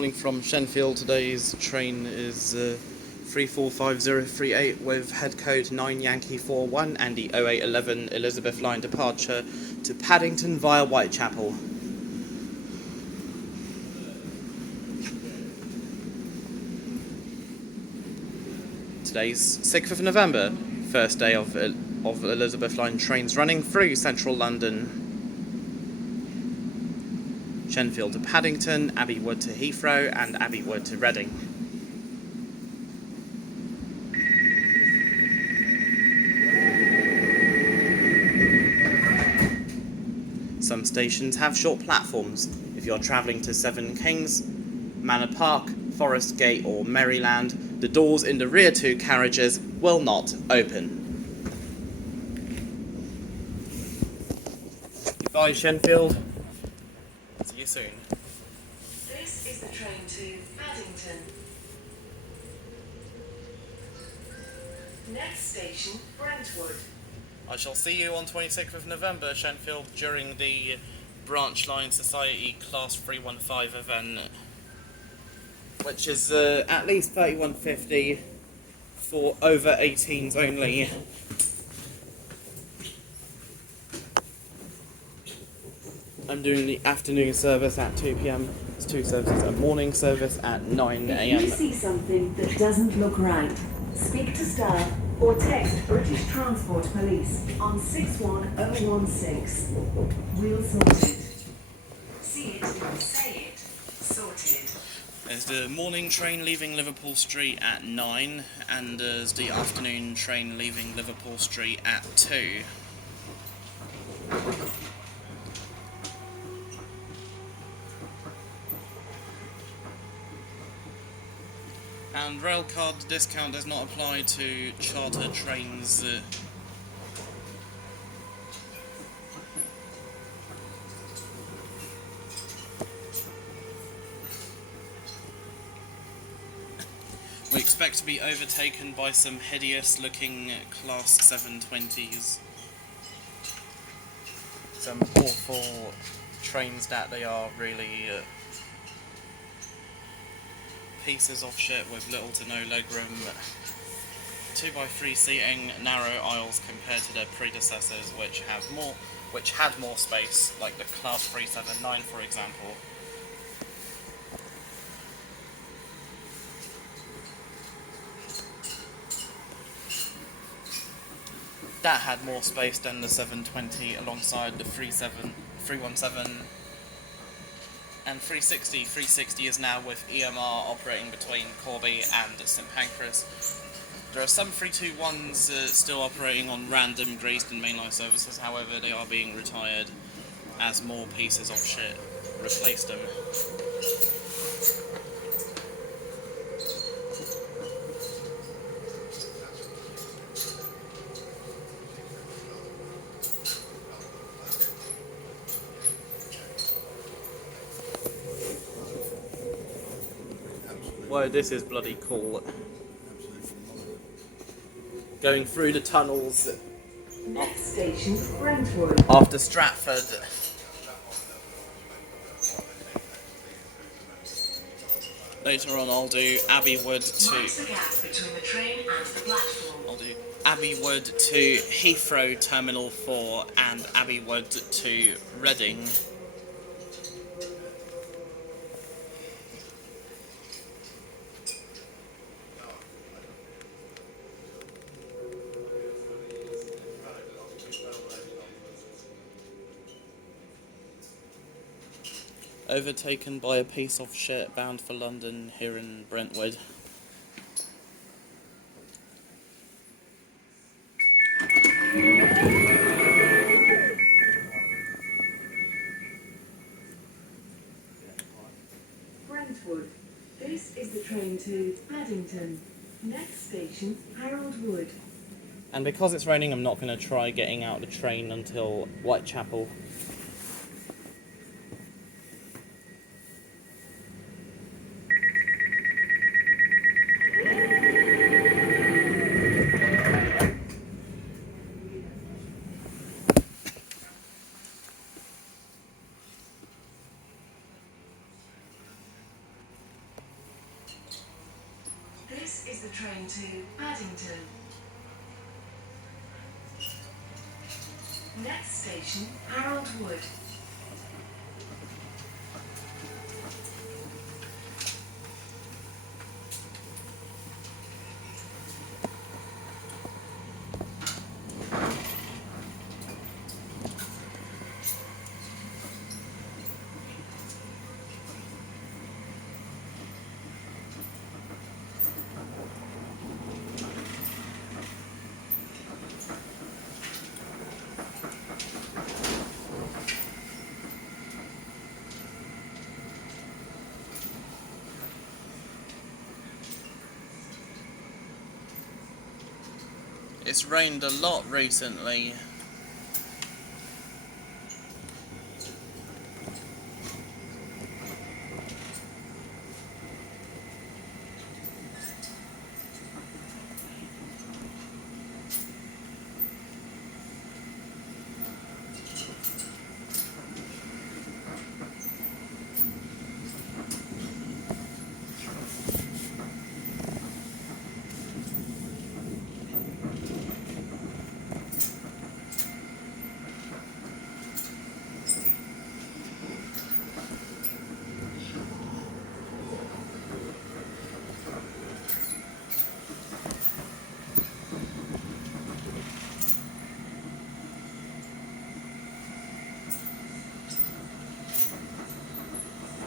Morning from Shenfield. Today's train is 345038 with head code 9 Yankee 41 and the 0811 Elizabeth line departure to Paddington via Whitechapel. Today's 6th of November, first day of Elizabeth line trains running through central London. Shenfield to Paddington, Abbey Wood to Heathrow and Abbey Wood to Reading. Some stations have short platforms. If you're travelling to Seven Kings, Manor Park, Forest Gate or Maryland, the doors in the rear two carriages will not open. Goodbye Shenfield. See you soon. This is the train to Paddington. Next station, Brentwood. I shall see you on 26th of November, Shenfield, during the Branch Line Society Class 315 event, which is at least £31.50 for over 18s only. I'm doing the afternoon service at 2 p.m. There's two services, a morning service at 9 a.m. If you see something that doesn't look right, speak to staff or text British Transport Police on 61016. We'll sort it. See it, say it, sorted. There's the morning train leaving Liverpool Street at 9 and there's the afternoon train leaving Liverpool Street at 2. And railcard discount does not apply to charter trains. We expect to be overtaken by some hideous looking Class 720s. Some awful trains that they are, really. Pieces of shit with little to no legroom, 2x3 seating, narrow aisles compared to their predecessors, which had more space, like the Class 379, for example. That had more space than the 720, alongside the 317. And 360. 360 is now with EMR operating between Corby and St Pancras. There are some 321s still operating on random Greyston mainline services, however they are being retired as more pieces of shit replace them. Whoa, this is bloody cool. Going through the tunnels. Next station, Brentwood. After Stratford. Later on I'll do Abbey Wood to... What's the gap between the train and the platform? I'll do Abbey Wood to Heathrow Terminal 4 and Abbey Wood to Reading. Overtaken by a piece of shit bound for London here in Brentwood. Brentwood. This is the train to Paddington. Next station, Harold Wood. And because it's raining, I'm not going to try getting out the train until Whitechapel. is the train to Paddington. Next station, Harold Wood. It's rained a lot recently.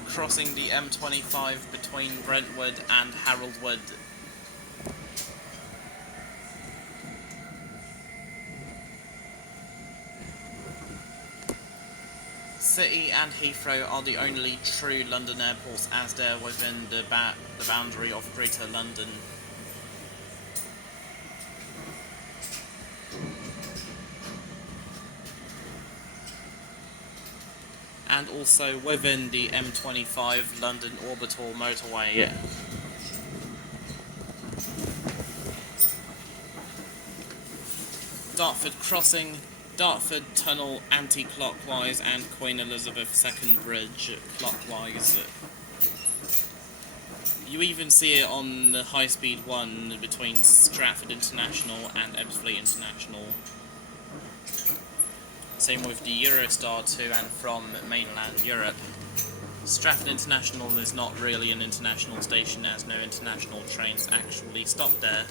Crossing the M25 between Brentwood and Harold Wood. City and Heathrow are the only true London airports as they're within the boundary of Greater London. And also within the M25 London Orbital motorway. Dartford Crossing, Dartford Tunnel anti-clockwise, and Queen Elizabeth II Bridge clockwise. You even see it on the high-speed one between Stratford International and Ebbsfleet International. Same with the Eurostar to and from mainland Europe. Stratford International is not really an international station as no international trains actually stop there.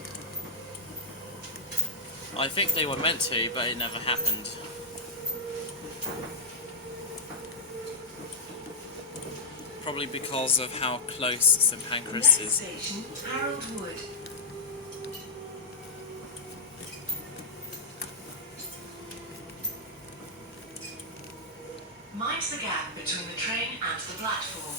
I think they were meant to, but it never happened. Probably because of how close St Pancras is. Next station, Harold Wood. Mind the gap between the train and the platform.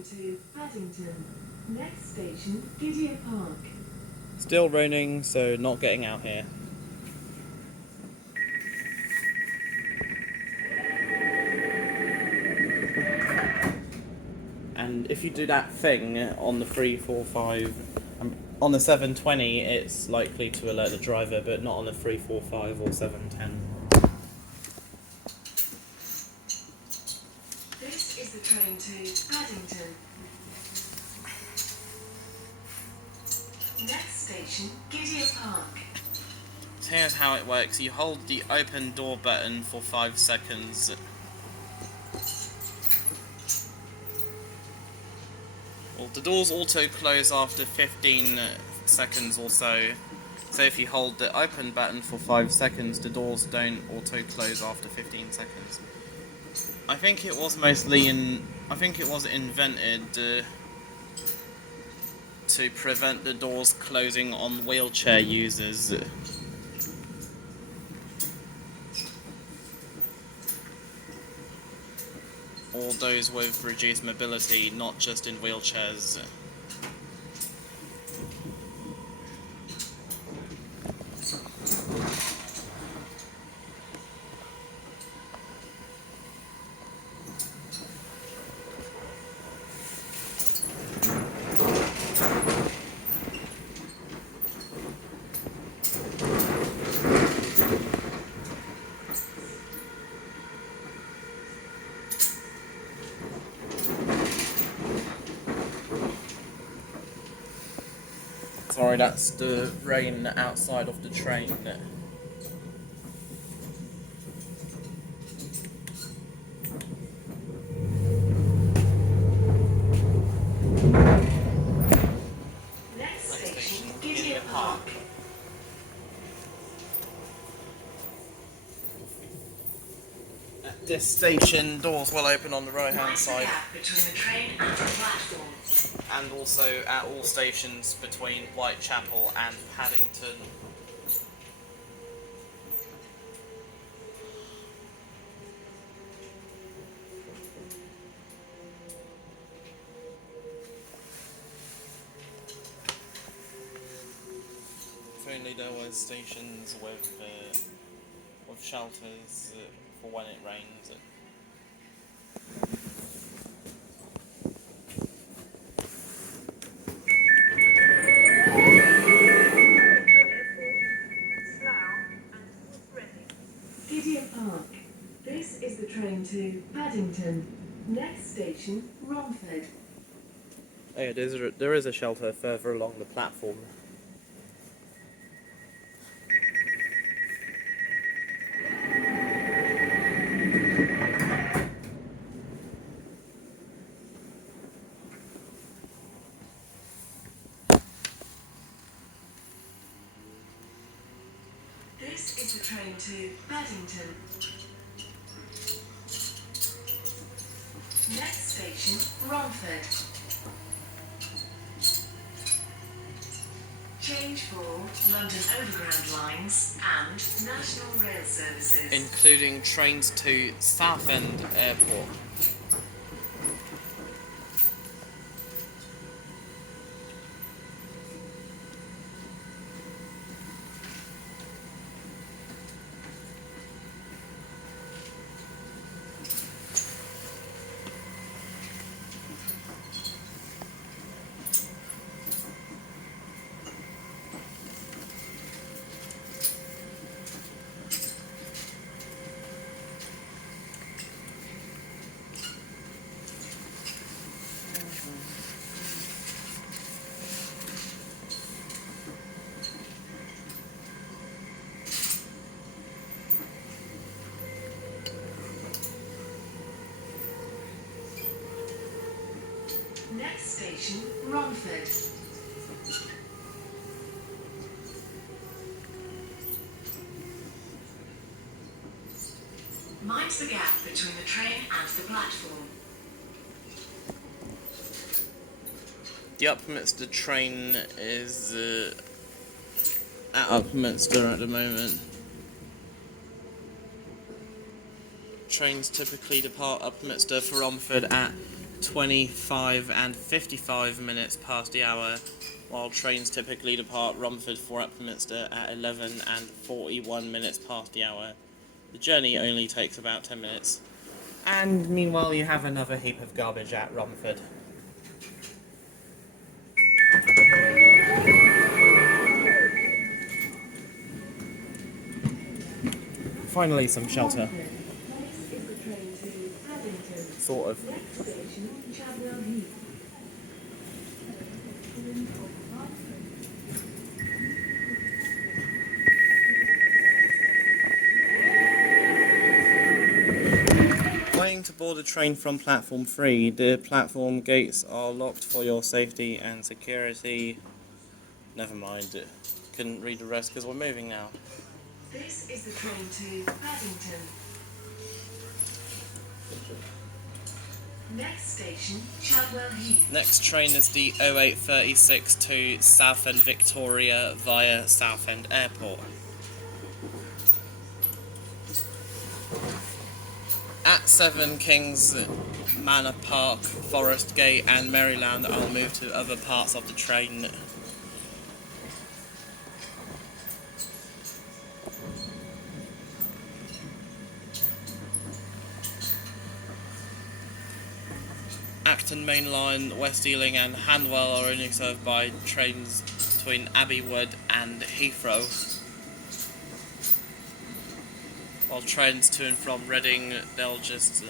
To Paddington. Next station, Gidea Park. Still raining, so not getting out here. And if you do that thing on the 345, on the 720, it's likely to alert the driver, but not on the 345 or 710. This is the train to Paddington. Next station, Gidea Park. So here's how it works. You hold the open door button for 5 seconds. Well, the doors auto close after 15 seconds or so. So if you hold the open button for 5 seconds, the doors don't auto close after 15 seconds. I think it was invented to prevent the doors closing on wheelchair users. or those with reduced mobility, not just in wheelchairs. Sorry, that's the rain outside of the train. Next station, Gidea Park. At this station, doors will open on the right-hand side, Between the train and the platform. and also at all stations between Whitechapel and Paddington. If only there were stations with shelters for when it rains. Gidea Park. This is the train to Paddington. Next station, Romford. Oh yeah, there is a shelter further along the platform. This is the train to Paddington. Next station, Romford. Change for London Overground lines and National Rail services. Including trains to Southend Airport. Next station, Romford. Mind the gap between the train and the platform. The Upminster train is at Upminster at the moment. Trains typically depart Upminster for Romford at 25 and 55 minutes past the hour, while trains typically depart Romford for Upminster at 11 and 41 minutes past the hour. The journey only takes about 10 minutes. And meanwhile you have another heap of garbage at Romford. Finally some shelter. Next is the train to Paddington. Sort of. Next station, Chadwell Heath. Waiting to board a train from platform 3. The platform gates are locked for your safety and security. Never mind, couldn't read the rest because we're moving now. This is the train to Paddington. Next station, Chadwell Heath. Next train is the 0836 to Southend Victoria via Southend Airport. At Seven Kings, Manor Park, Forest Gate and Maryland, I'll move to other parts of the train. Acton Main Line, West Ealing and Hanwell are only served by trains between Abbey Wood and Heathrow, while trains to and from Reading, they'll just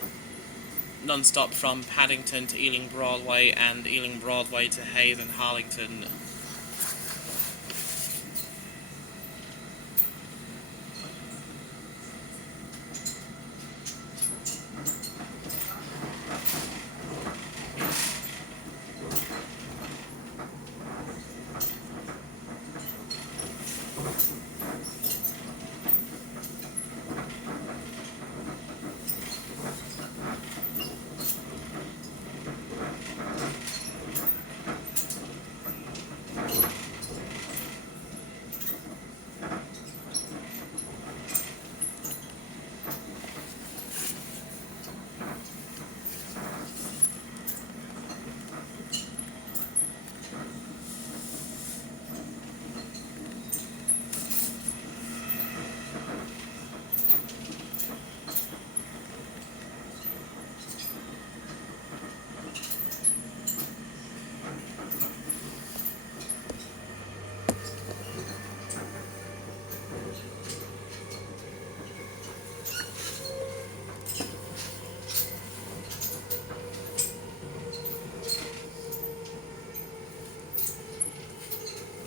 non-stop from Paddington to Ealing Broadway and Ealing Broadway to Hayes and Harlington.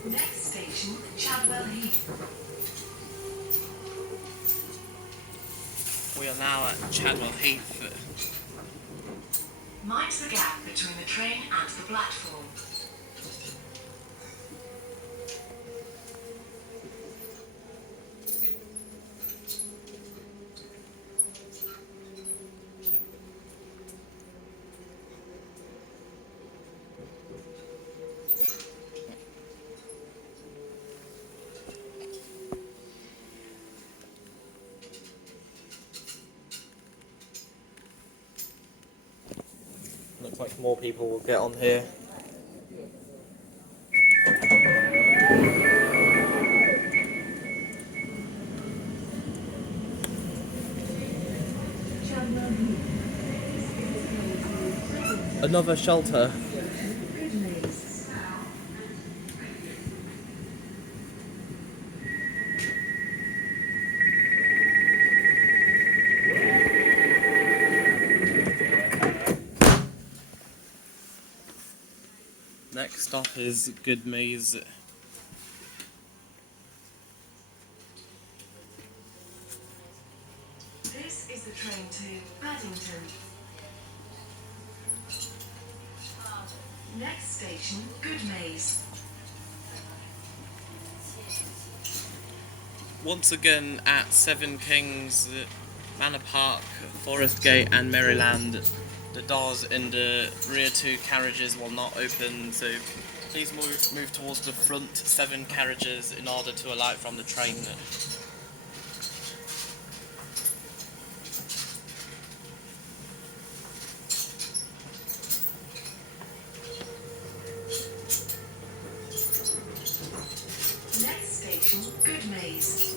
Next station, Chadwell Heath. We are now at Chadwell Heath. Mind the gap between the train and the platform. Looks like more people will get on here. Another shelter. Goodmayes. Next stop is Goodmayes. This is the train to Paddington. Next station, Goodmayes. Once again at Seven Kings, Manor Park, Forest Gate and Maryland, the doors in the rear two carriages will not open, so please move towards the front 7 carriages in order to alight from the train. Next station, Goodmayes.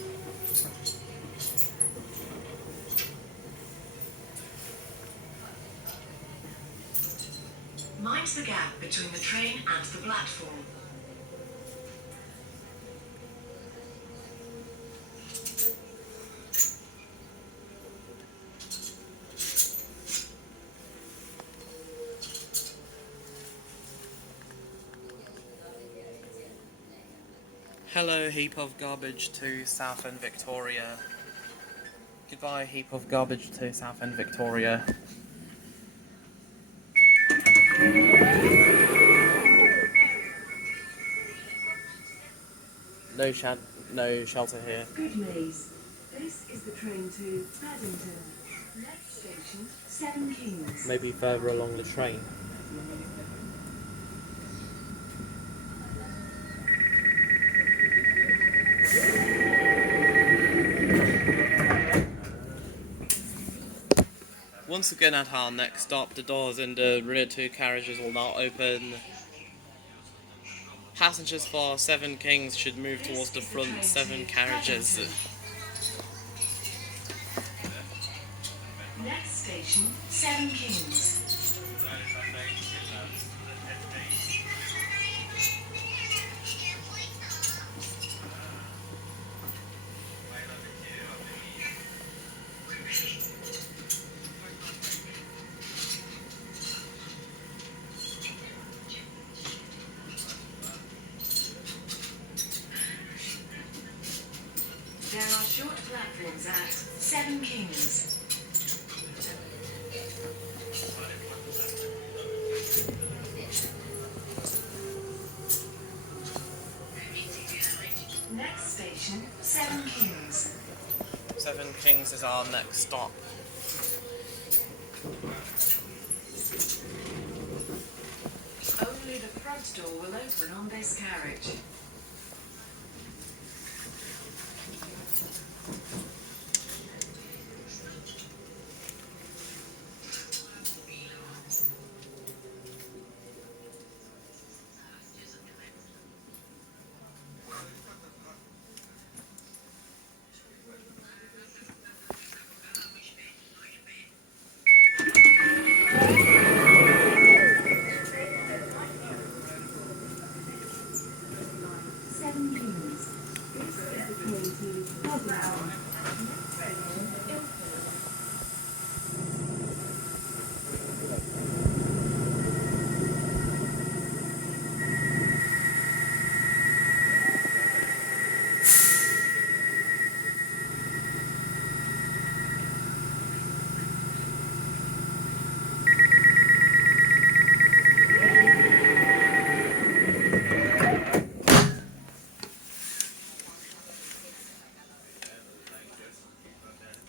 Mind the gap between the train and the platform. Hello, heap of garbage to Southend Victoria. Goodbye, heap of garbage to Southend Victoria. No shelter here. Goodmayes. This is the train to Paddington. Next station, Seven Kings. Maybe further along the train. Once again at our next stop, the doors in the rear two carriages will now open. Passengers for Seven Kings should move towards the front 7 carriages. Next station, Seven Kings. There are short platforms at Seven Kings. Next station, Seven Kings. Seven Kings is our next stop. Only the front door will open on this carriage.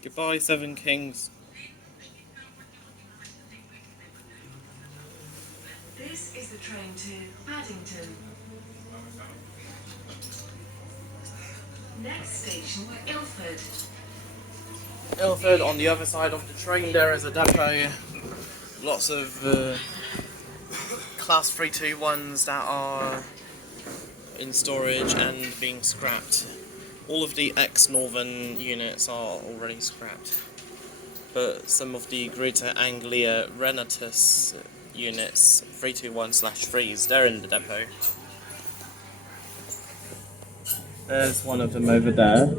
Goodbye, Seven Kings. This is the train to Paddington. Next station, Ilford. Ilford, on the other side of the train there is a depot. Lots of Class 321s that are in storage and being scrapped. All of the ex-Northern units are already scrapped, but some of the Greater Anglia Renatus units, 321/3s, they're in the depot. There's one of them over there.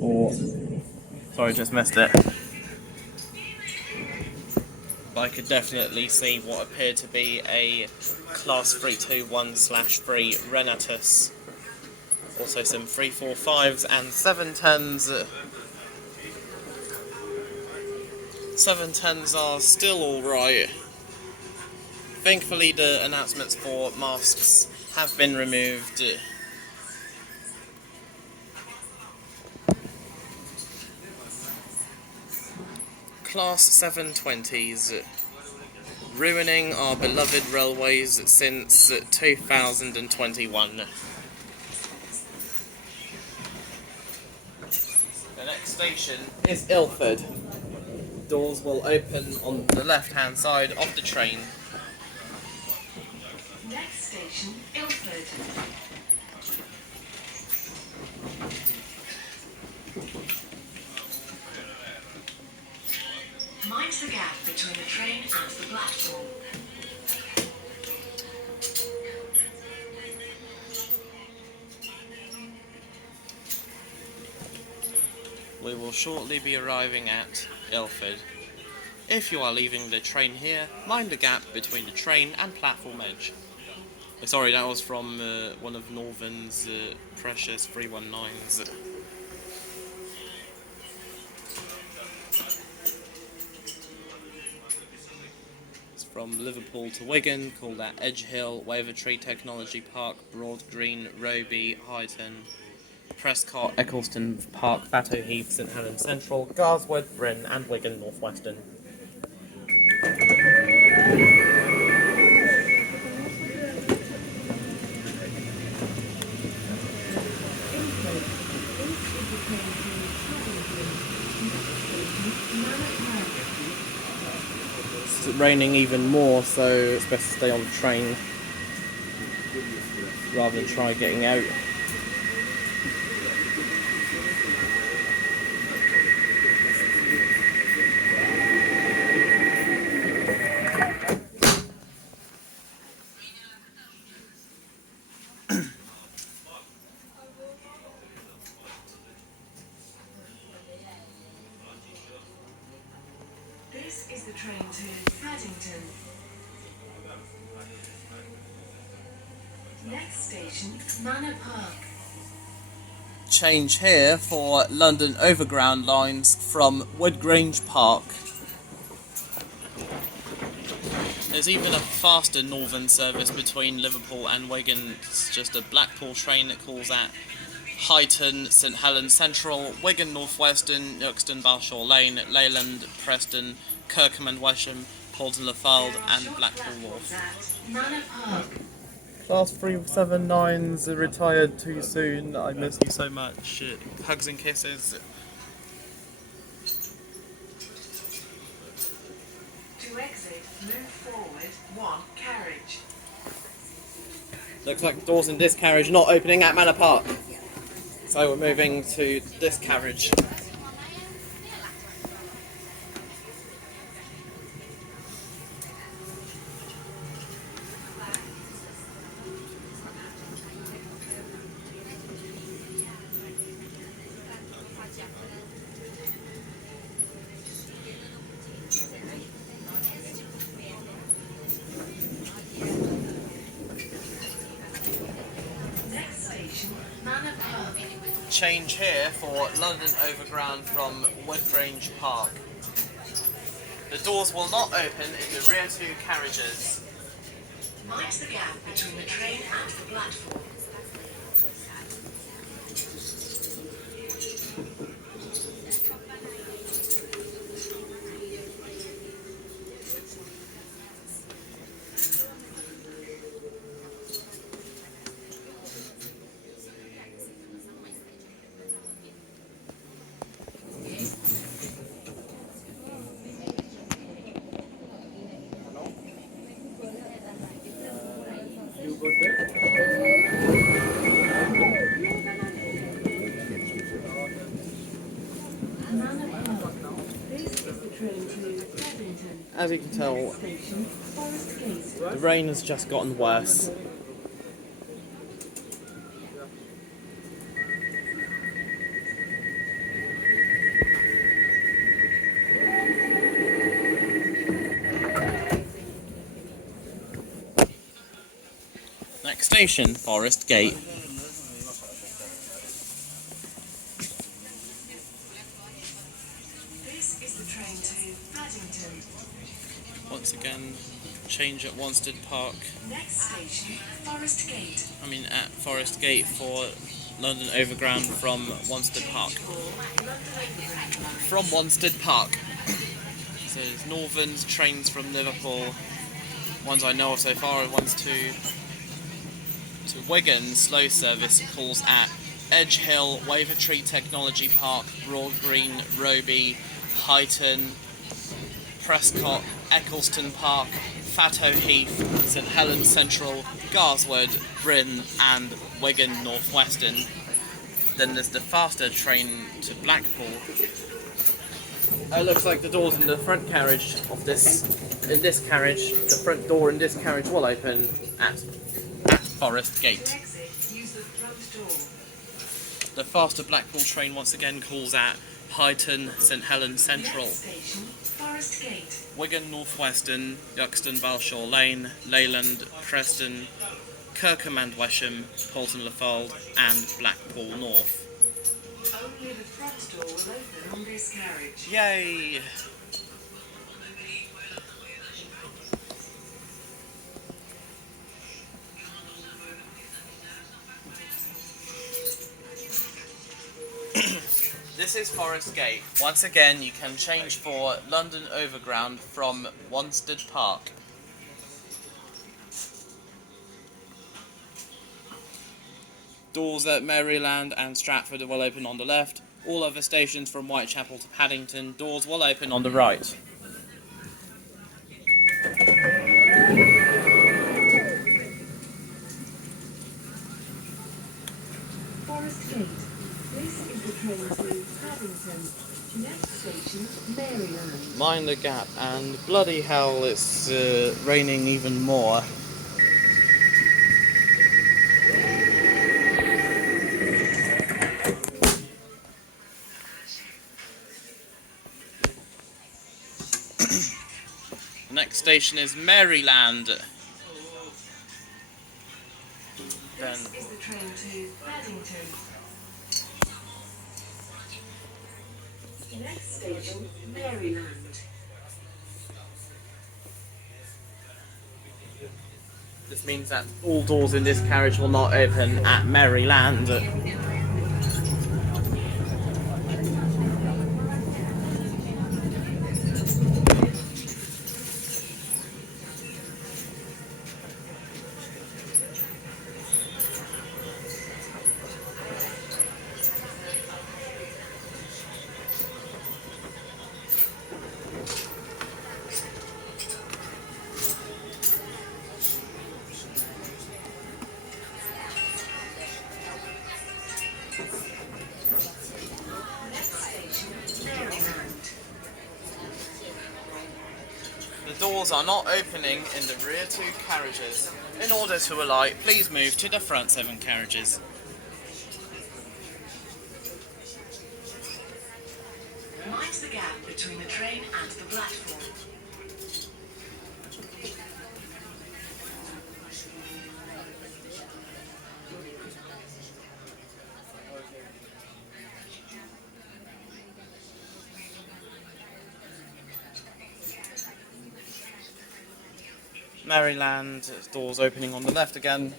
Or, sorry, just missed it. But I could definitely see what appeared to be a Class 321/3 Renatus. Also some 345s and 710s. 710s are still alright. Thankfully the announcements for masks have been removed. Class 720s, ruining our beloved railways since 2021. The next station is Ilford. Doors will open on the left-hand side of the train. Next station, Ilford. Mind the gap between the train and the platform. We will shortly be arriving at Ilford. If you are leaving the train here, mind the gap between the train and platform edge. Sorry, that was from one of Northern's precious 319s. It's from Liverpool to Wigan, called at Edge Hill, Wavertree Technology Park, Broad Green, Roby, Highton, Prescott, Eccleston Park, Battle Heath, St Helens Central, Garswood, Bryn and Wigan Northwestern. Manor Park. it's raining even more, so it's best to stay on the train rather than try getting out. This is the train to Paddington. Next station, Manor Park. Change here for London Overground lines from Woodgrange Park. There's even a faster northern service between Liverpool and Wigan. It's just a Blackpool train that calls at Huyton, St Helens Central, Wigan North Western, Euxton Balshaw Lane, Leyland, Preston, Kirkham and Wesham, Paulton Lefald and Blackpool Wharf. Manor Park. Class 379's retired too soon. I miss you so much. Hugs and kisses. To exit, move forward one carriage. Looks like the doors in this carriage not opening at Manor Park. So we're moving to this carriage. Next station, Manor Park. Change here for London Overground from Woodgrange Park. The doors will not open in the rear two carriages. Mind the gap between the train and the platform. Manor Park. This is the train to Paddington. As you can tell, Station, Forest Gate. the rain has just gotten worse. Next station, Forest Gate. This is the train to Paddington. Once again, change at Wanstead Park. Next station, Forest Gate. At Forest Gate for London Overground from Wanstead Park. From Wanstead Park. So there's Northern trains from Liverpool. Ones I know of so far, ones to Wigan. Slow service calls at Edge Hill, Wavertree Technology Park, Broad Green, Roby, Huyton, Prescott, Eccleston Park, Fathoe Heath, St Helens Central, Garswood, Bryn and Wigan North Western. Then there's the faster train to Blackpool. It looks like the doors in the front carriage of this carriage, the front door in this carriage will open at Forest To Gate. exit, use the front door. The faster Blackpool train once again calls at Huyton, St Helens Central, Next station, Forest Gate. Wigan North Western, Euxton Balshaw Lane, Leyland, Preston, Kirkham and Wesham, Paulton Lefald and Blackpool North. Only the front door will open on this carriage. Yay! This is Forest Gate. Once again, you can change for London Overground from Wanstead Park. Doors at Maryland and Stratford will open on the left. All other stations from Whitechapel to Paddington, doors will open on the right. Paddington. Next station, Maryland. Mind the gap, and bloody hell, it's raining even more. The next station is Maryland. Then This is the train to Paddington. Next station, Maryland. this means that all doors in this carriage will not open at Maryland. The doors are not opening in the rear 2 carriages. In order to alight, please move to the front 7 carriages. Mind the gap between the train and the platform. Maryland, doors opening on the left again.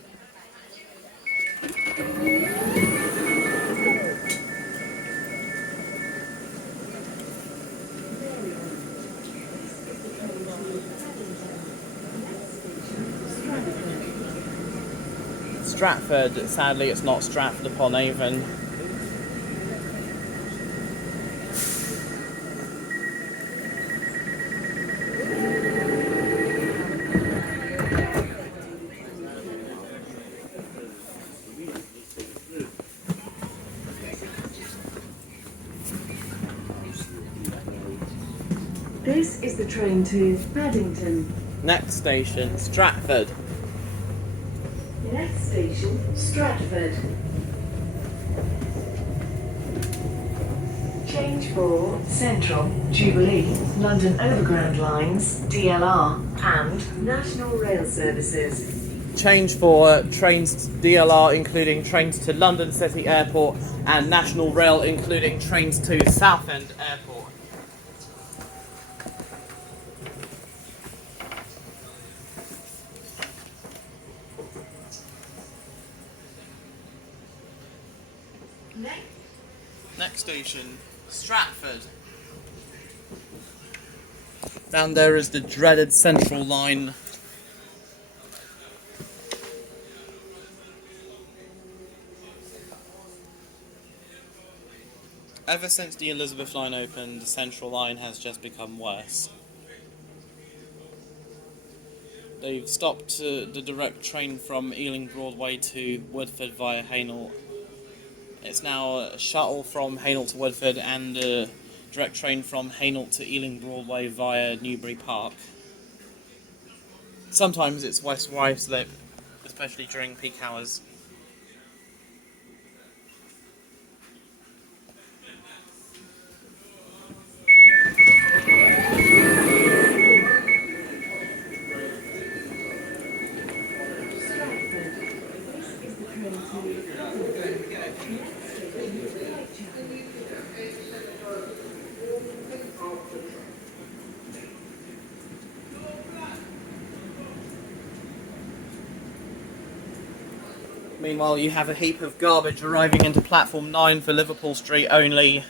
Stratford, sadly it's not Stratford upon Avon. This is the train to Paddington. Next station, Stratford. Next station, Stratford. Change for Central, Jubilee, London Overground lines, DLR, and National Rail Services. Change for trains DLR including trains to London City Airport and National Rail including trains to Southend Airport. Next station, Stratford. Down there is the dreaded Central line. Ever since the Elizabeth line opened, the Central line has just become worse. They've stopped the direct train from Ealing Broadway to Woodford via Hainault. It's now a shuttle from Hainault to Woodford and a direct train from Hainault to Ealing Broadway via Newbury Park. Sometimes it's West Ruislip, especially during peak hours. Meanwhile, you have a heap of garbage arriving into platform 9 for Liverpool Street only.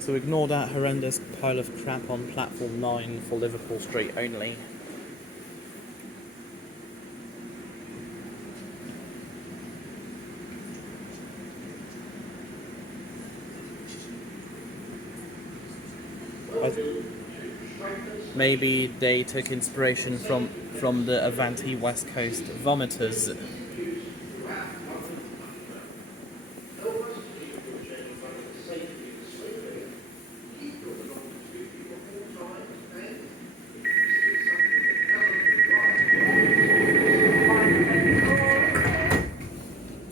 So ignore that horrendous pile of crap on platform 9 for Liverpool Street only. Maybe they took inspiration from the Avanti West Coast vomiters.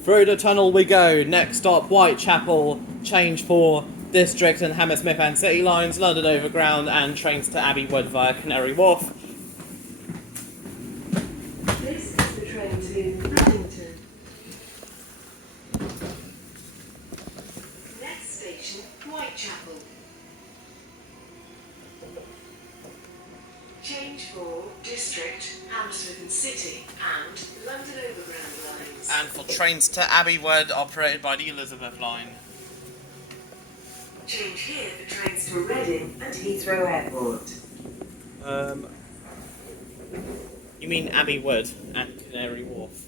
Through the tunnel we go. Next stop, Whitechapel. Change for District and Hammersmith and City lines, London Overground, and trains to Abbey Wood via Canary Wharf. This is the train to Paddington. Next station, Whitechapel. Change for District, Hammersmith and City, and London Overground lines. And for trains to Abbey Wood, operated by the Elizabeth line. Change here for trains to Reading and Heathrow Airport. You mean Abbey Wood and Canary Wharf?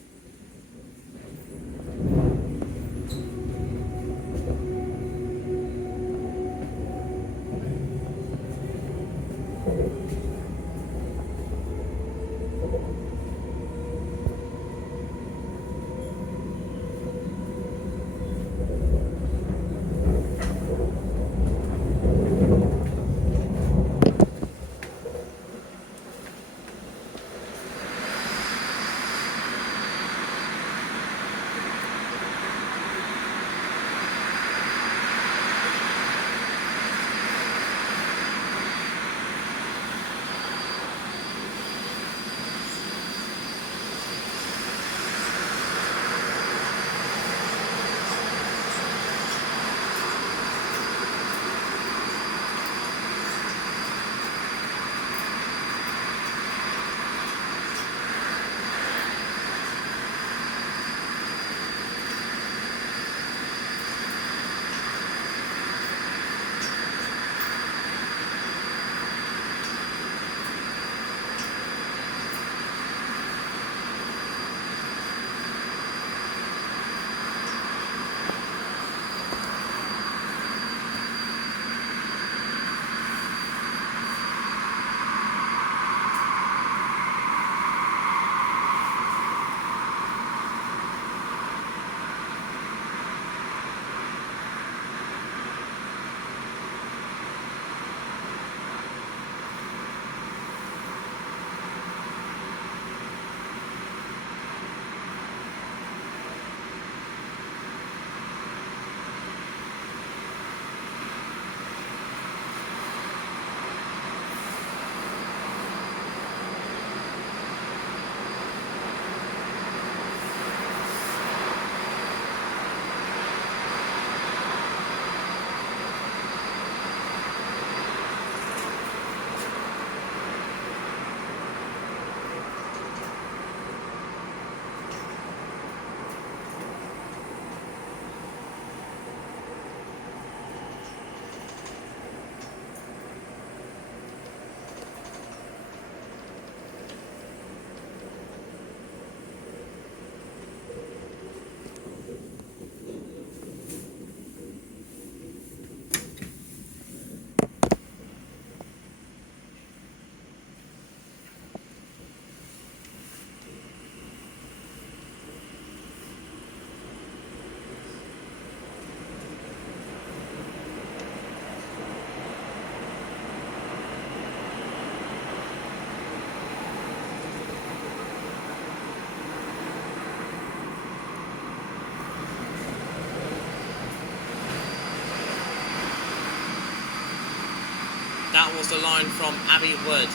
That was the line from Abbey Wood.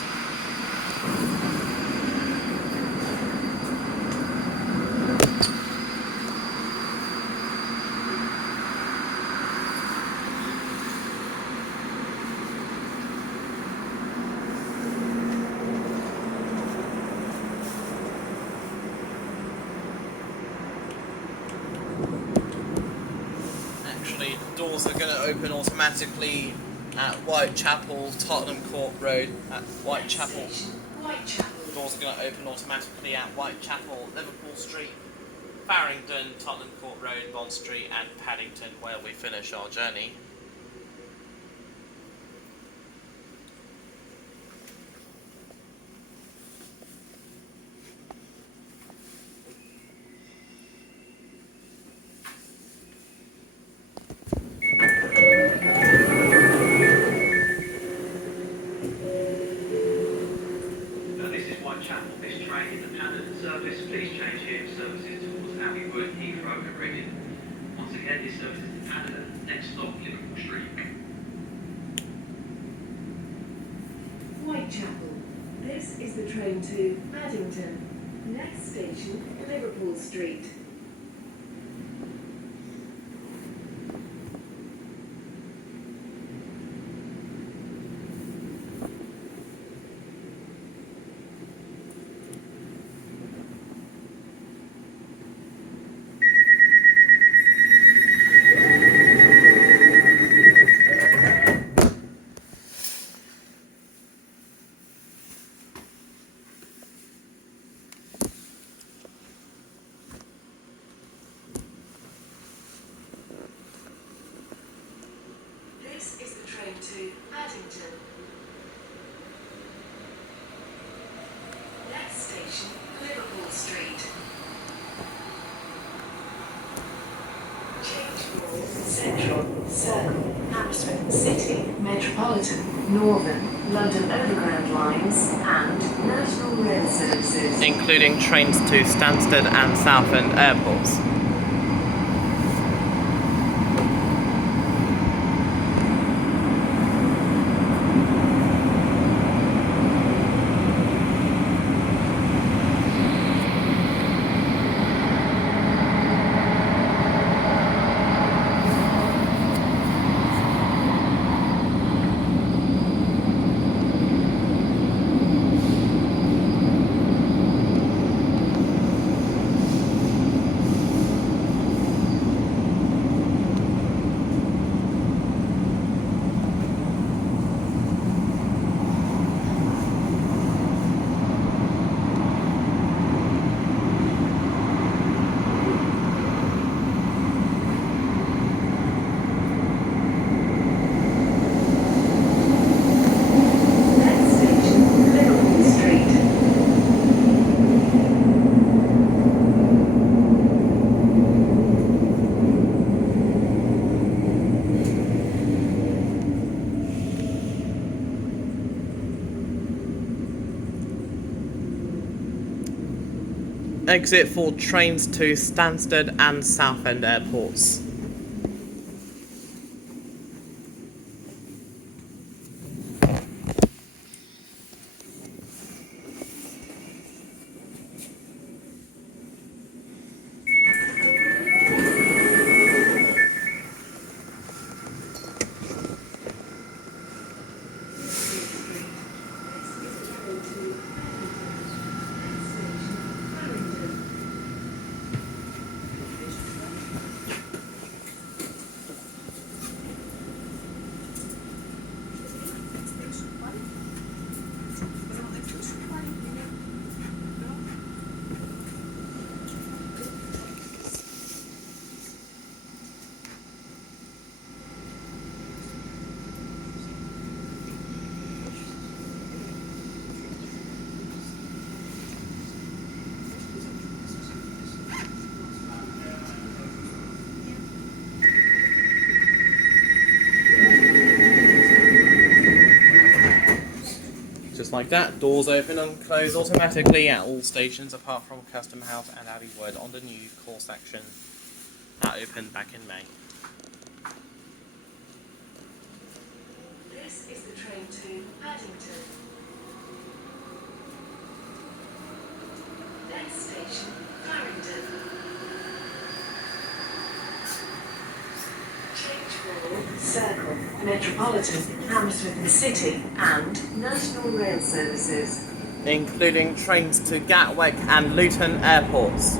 Actually, doors are going to open automatically at Whitechapel, Tottenham Court Road, at Whitechapel. Doors are going to open automatically at Whitechapel, Liverpool Street, Farringdon, Tottenham Court Road, Bond Street, and Paddington, where we finish our journey. and next stop Liverpool Street. Whitechapel. This is the train to Paddington. Next station, Liverpool Street. This is the train to Paddington. Next station, Liverpool Street. Change for Central, Circle, Hammersmith City, Metropolitan, Northern, London Overground lines, and National Rail services. including trains to Stansaid and Southend Airports. Next station, Liverpool Street. Exit for trains to Stansaid and Southend Airports. Just like that, doors open and close automatically at all stations apart from Custom House and Abbey Wood on the new core section that opened back in May. This is the train to Paddington. Next station, Farringdon. Change for Circle, Metropolitan, Hammersmith City, and National Rail services. Including trains to Gatwick and Luton Airports.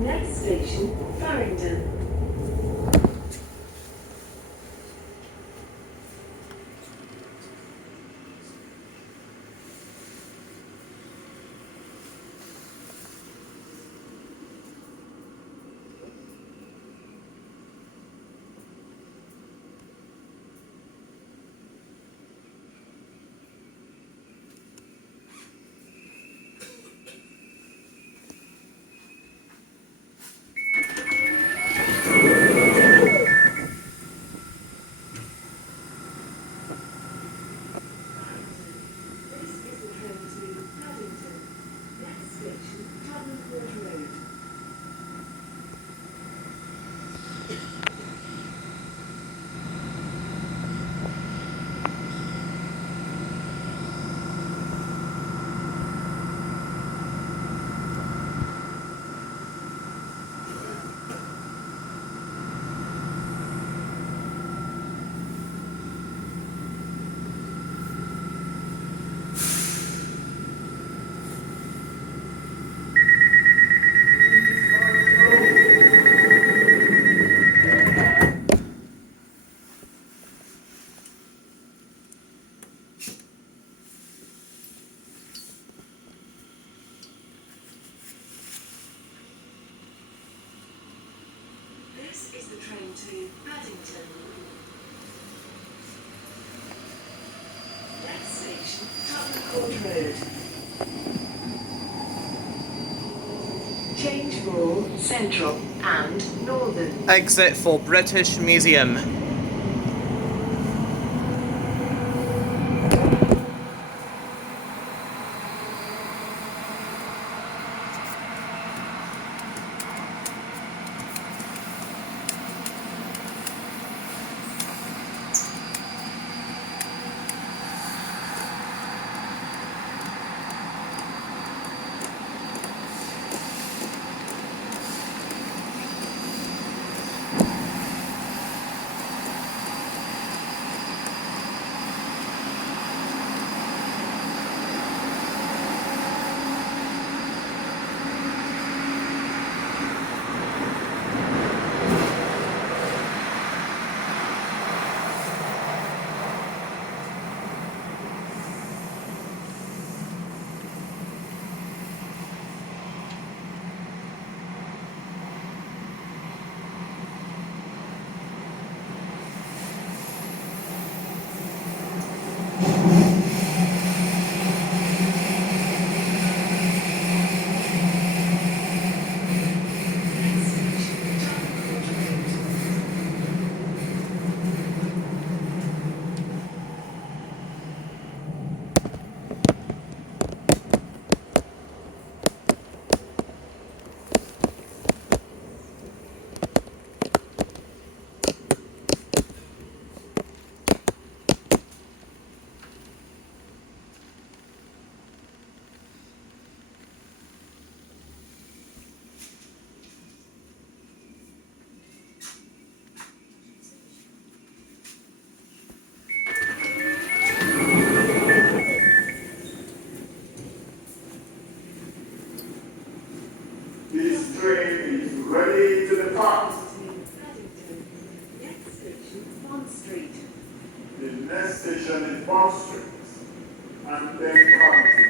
Next station, Farringdon. Court Road. Change for Central and Northern. Exit for British Museum. This train is ready to depart. Paddington. Next station, Bond Street. The next station is Bond Street. And then come to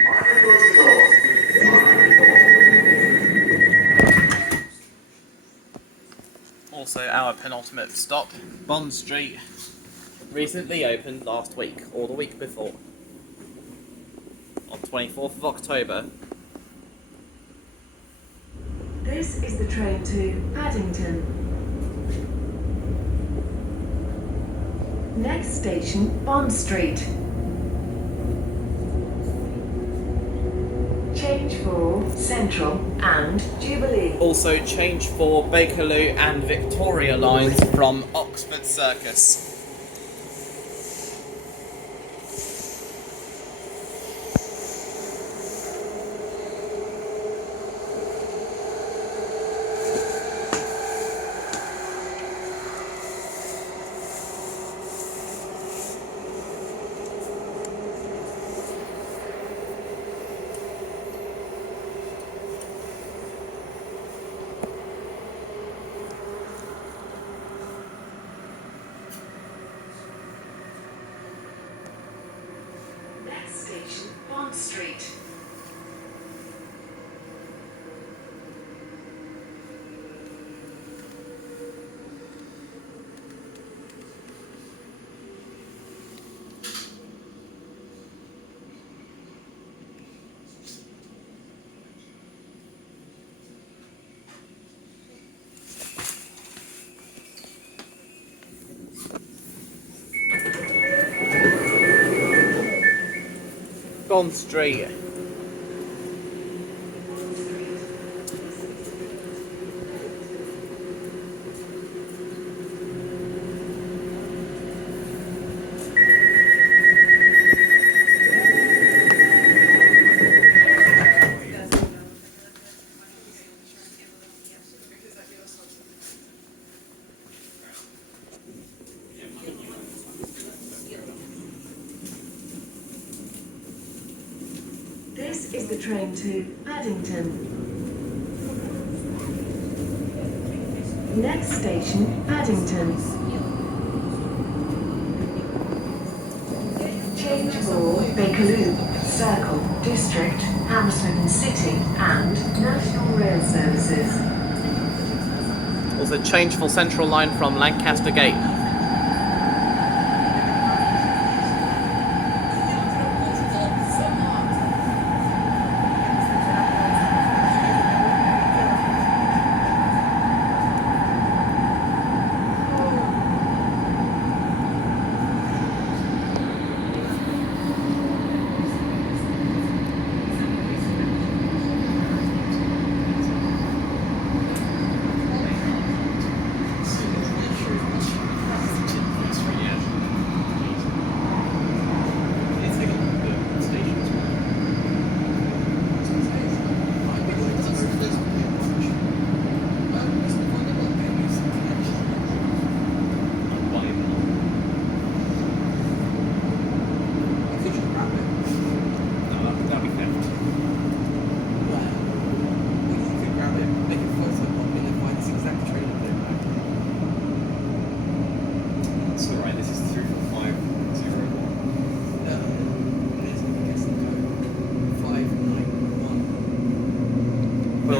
Also our penultimate stop, Bond Street. Recently opened last week, or the week before. On 24th of October. This is the train to Paddington. Next station, Bond Street. Change for Central and Jubilee. Also change for Bakerloo and Victoria lines from Oxford Circus. Next station, Bond Street. Bond Street. This is the train to Paddington. Next station, Paddington. Change for Bakerloo, Circle, District, Hammersmith City and National Rail Services. Also change for Central line from Lancaster Gate.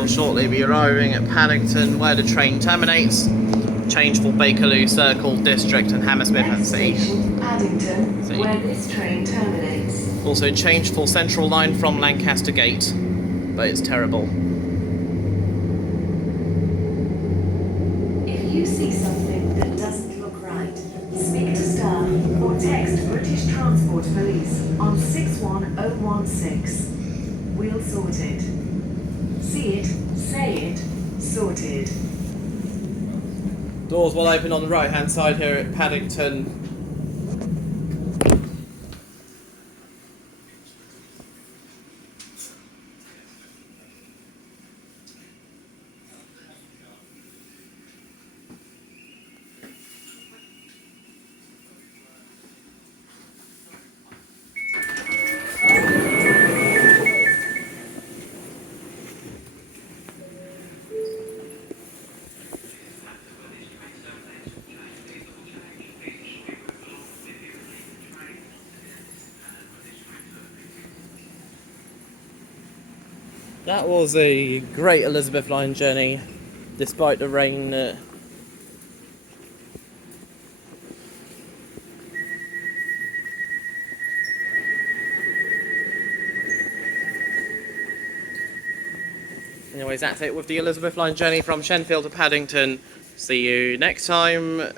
We'll shortly be arriving at Paddington, where the train terminates. Change for Bakerloo Circle, District and Hammersmith Next City. station, Paddington, See. where this train terminates. Also change for Central Line from Lancaster Gate, but it's terrible. If you see something that doesn't look right, speak to staff or text British Transport Police on 61016. We'll sort it. See it, say it, sorted. Doors will open on the right hand side here at Paddington. That was a great Elizabeth line journey, despite the rain. Anyways, that's it with the Elizabeth line journey from Shenfield to Paddington. See you next time.